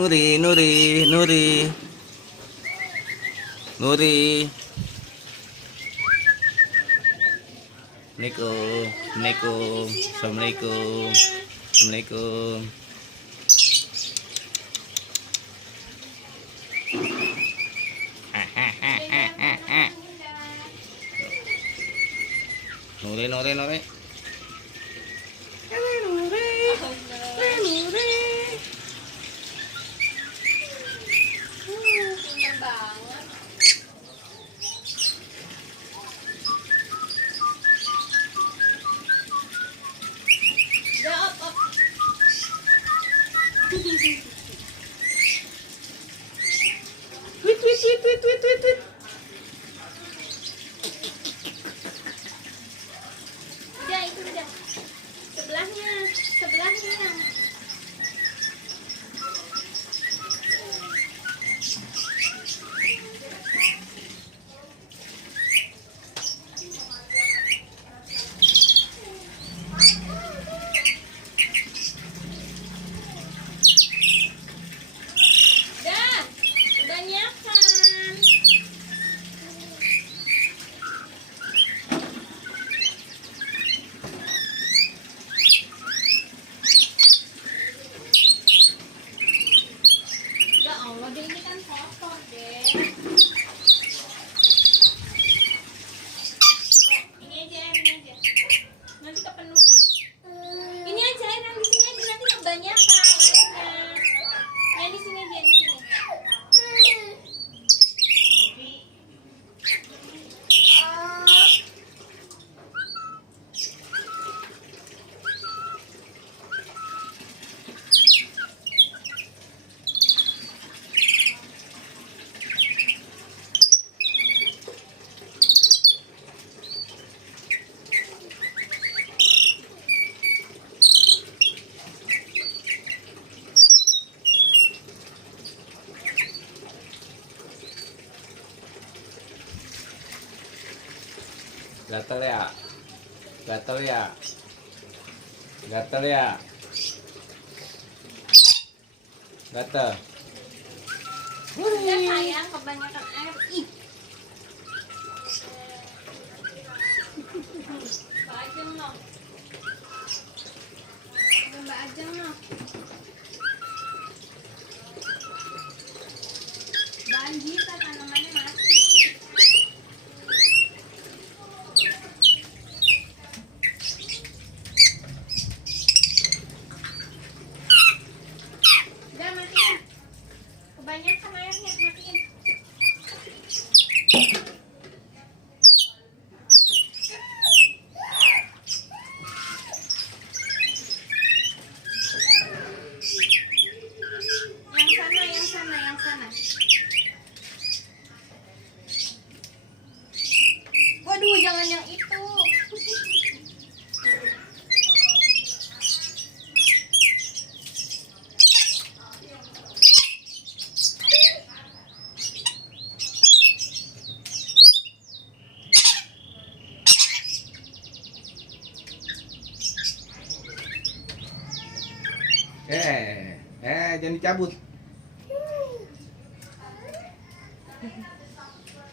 Nuri, Nuri, Nuri, Nuri. Assalamualaikum, Assalamualaikum, Assalamualaikum, Assalamualaikum. Nuri, Nuri, Nuri. Tweet, tweet, tweet, tweet, tweet, tweet, tweet. Udah, itu udah. Sebelahnya, sebelahnya. Dah, kebanyakan. Ya Allah, deh ini kan kotor deh. Ini aja, ini aja. Nanti kepenuhan. Ini aja, yang di sini aja nanti kebanyakan airnya. Yang di sini aja, di sini. Gatel ya, gatel ya, gatel ya, gatel. Udah sayang, kebanyakan air. Ih. Mbak Ajeng loh. Mbak Ajeng loh. Banjir kan tanamannya mati. Udah matiin. Kebanyakan airnya, matiin. Yang sana, yang sana, yang sana. Waduh, jangan yang itu. Jangan dicabut.